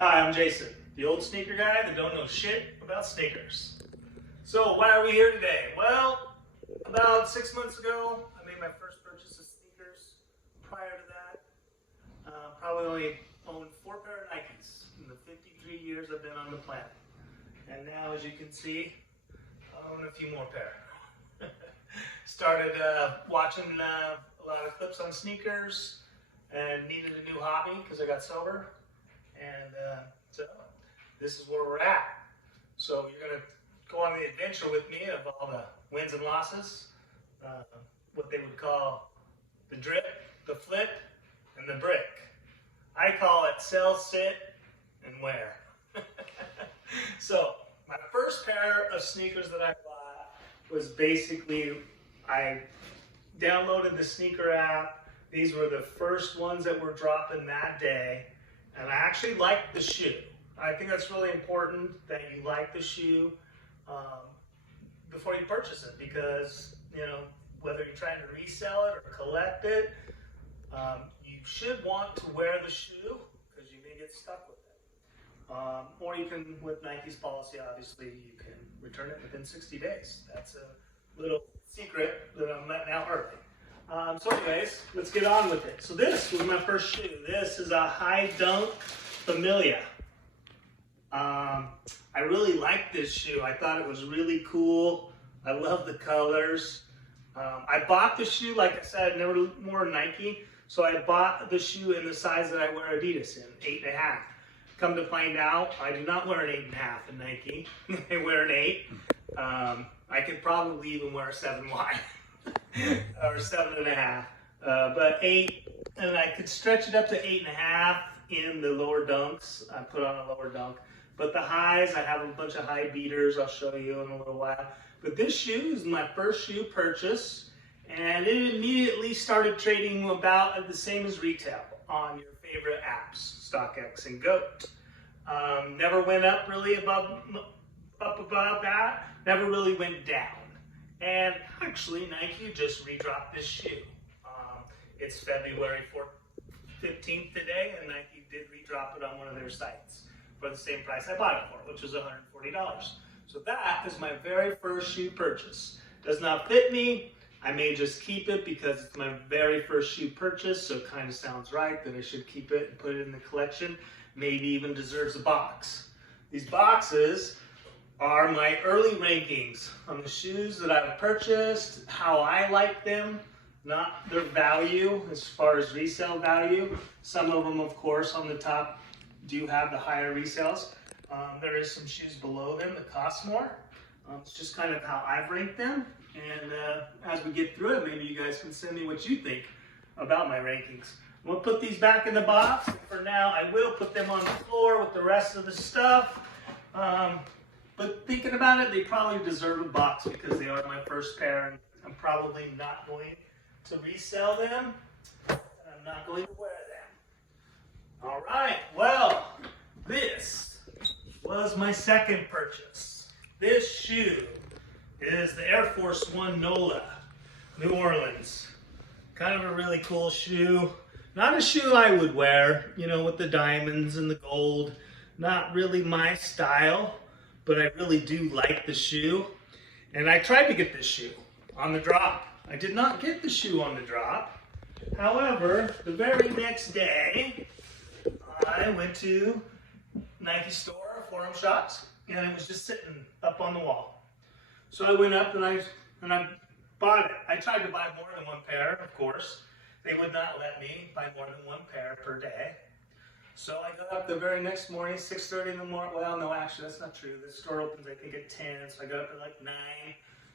Hi, I'm Jason, the old sneaker guy that don't know shit about sneakers. So why are we here today? Well, about 6 months ago, I made my first purchase of sneakers. Prior to that, probably only owned 4 pair of Nikes in the 53 years I've been on the planet. And now, as you can see, I own a few more pair. Started watching a lot of clips on sneakers and needed a new hobby because I got sober. And so this is where we're at. So you're going to go on the adventure with me of all the wins and losses, what they would call the drip, the flip, and the brick. I call it sell, sit, and wear. So my first pair of sneakers that I bought was basically, I downloaded the sneaker app. These were the first ones that were dropping that day. And I actually liked the shoe. I think that's really important that you like the shoe before you purchase it, because whether you're trying to resell it or collect it, you should want to wear the shoe because you may get stuck with it. Or you can, with Nike's policy, obviously, you can return it within 60 days. That's a little secret that I'm letting out early. So anyways, let's get on with it. So this was my first shoe. This is a high dunk Familia. I really liked this shoe. I thought it was really cool. I love the colors. I bought the shoe, like I said, I never wore Nike, so I bought the shoe in the size that I wear Adidas in, 8.5. Come to find out, I do not wear an 8.5 in Nike. I wear an 8. I could probably even wear a 7Y. Or 7.5, but 8, and I could stretch it up to 8.5 in the lower dunks. I put on a lower dunk, but the highs, I have a bunch of high beaters. I'll show you in a little while. But this shoe is my first shoe purchase, and it immediately started trading about the same as retail on your favorite apps, StockX and GOAT. Never went up really above that. Never really went down. And actually, Nike just redropped this shoe. It's February 15th today, and Nike did redrop it on one of their sites for the same price I bought it for, which was $140. So that is my very first shoe purchase. Does not fit me. I may just keep it because it's my very first shoe purchase, so it kind of sounds right that I should keep it and put it in the collection. Maybe even deserves a box. These boxes are my early rankings on the shoes that I've purchased, how I like them, not their value as far as resale value. Some of them, of course, on the top do have the higher resales. There is some shoes below them that cost more. It's just kind of how I've ranked them. And as we get through it, maybe you guys can send me what you think about my rankings. We'll put these back in the box. For now, I will put them on the floor with the rest of the stuff. But thinking about it, they probably deserve a box because they are my first pair, and I'm probably not going to resell them, and I'm not going to wear them. All right, well, this was my second purchase. This shoe is the Air Force One NOLA, New Orleans. Kind of a really cool shoe. Not a shoe I would wear, with the diamonds and the gold. Not really my style. But I really do like the shoe, and I tried to get this shoe on the drop. I did not get the shoe on the drop. However, the very next day, I went to Nike store, Forum Shops, and it was just sitting up on the wall. So I went up and I bought it. I tried to buy more than one pair, of course. They would not let me buy more than one pair per day. So I got up the very next morning, 6:30 in the morning. Well, no, actually, that's not true. The store opens, I think, at 10. So I got up at like 9,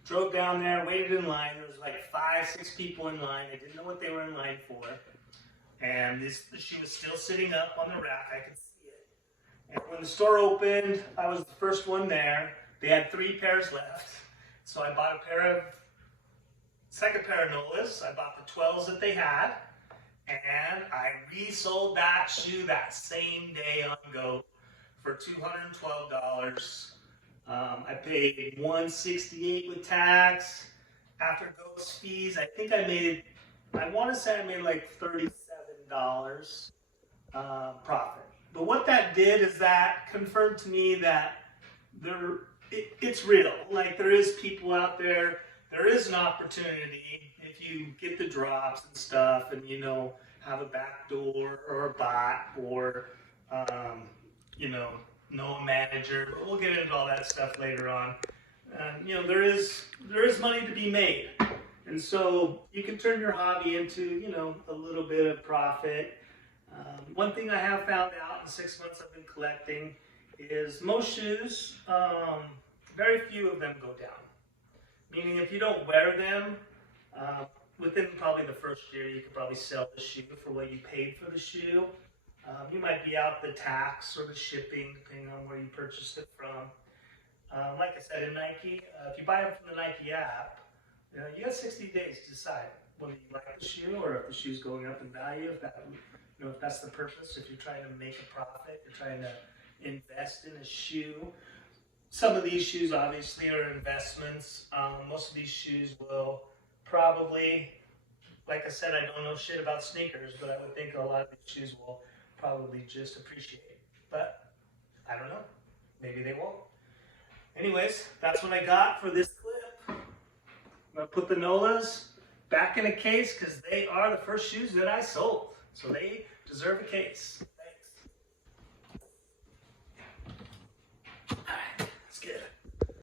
drove down there, waited in line. There was like 5, 6 people in line. I didn't know what they were in line for. And the shoe was still sitting up on the rack. I could see it. And when the store opened, I was the first one there. They had 3 pairs left. So I bought second pair of Nolas. I bought the 12s that they had. And I resold that shoe that same day on GOAT for $212. I paid $168 with tax. After GOAT's fees, I think I want to say I made like $37 profit. But what that did is that confirmed to me that it's real. Like there is people out there, there is an opportunity if you get the drops and stuff and, you know, have a back door or a bot or, you know a manager. But we'll get into all that stuff later on. You know, there is money to be made. And so you can turn your hobby into, you know, a little bit of profit. One thing I have found out in the 6 months I've been collecting is most shoes, very few of them go down. Meaning if you don't wear them, within probably the first year you could probably sell the shoe for what you paid for the shoe. You might be out the tax or the shipping, depending on where you purchased it from. Like I said, in Nike, if you buy them from the Nike app, you got 60 days to decide whether you like the shoe or if the shoe's going up in value, if that, you know, if that's the purpose, if you're trying to make a profit, you're trying to invest in a shoe. Some of these shoes obviously are investments. Most of these shoes will probably, like I said, I don't know shit about sneakers, but I would think a lot of these shoes will probably just appreciate. But I don't know. Maybe they won't. Anyways, that's what I got for this clip. I'm going to put the Nolas back in a case because they are the first shoes that I sold. So they deserve a case.